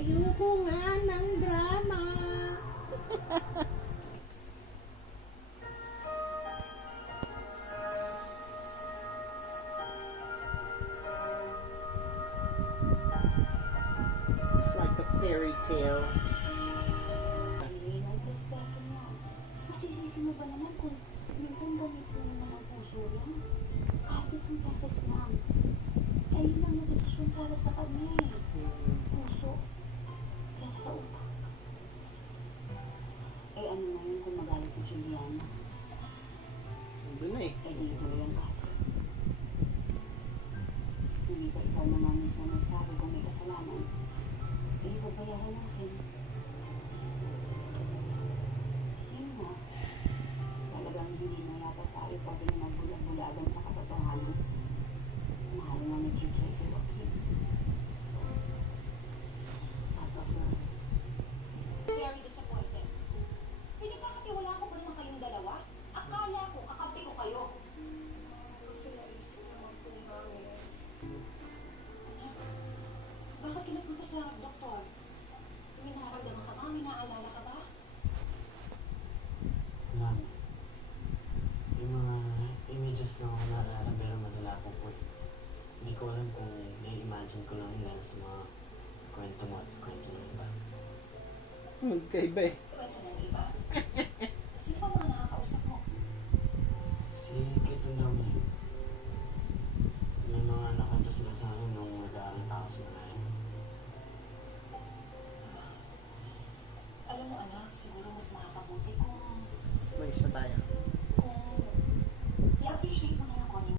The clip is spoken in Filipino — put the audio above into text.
Ayoko nga ng drama. It's like a fairy tale. Respeto mo. Masisisi mo ba naman kung minsan ganito naman ang puso yan? Kahit isang beses lang. Eh, yun ang desisyon para sa kanya eh. Puso. Kesa sa utak. Eh, ano na yun kung magalit si Juliana? Hindi na eh. Eh, dito yan kasi. Hindi ba ikaw naman mismo nagsabi kung may kasalanan? Eh, babayaran natin. Yun nga. Talagang hindi na yata tayo pwede na magbulag-bulagan sa katotohanan. Mahal nga ni Chicha si Joaquin. Tatapos. Very disappointed. Pinagkakatiwala ko ba naman kayong dalawa? Akala ko, kakampi ko kayo. Kasi naisip naman po namin. Anak, bakit kinapunta sa doktor? May nararamdaman ka ba? May naalala ka ba? Ma'am, yung mga images na ako naalala pero madala ko po. Hindi ko alam kung na-imagine ko lang yan sa mga kwento mo at kwento ng iba. Magkaiba eh. Kwento ng iba. Sino pa mga nakakausap mo? Si Kitong Dami, may mga nakanto sila sa akin nung nag-aaral pa ako sa Malayan. Alam mo anak, siguro mas makakabuti kung Mag-isa tayo.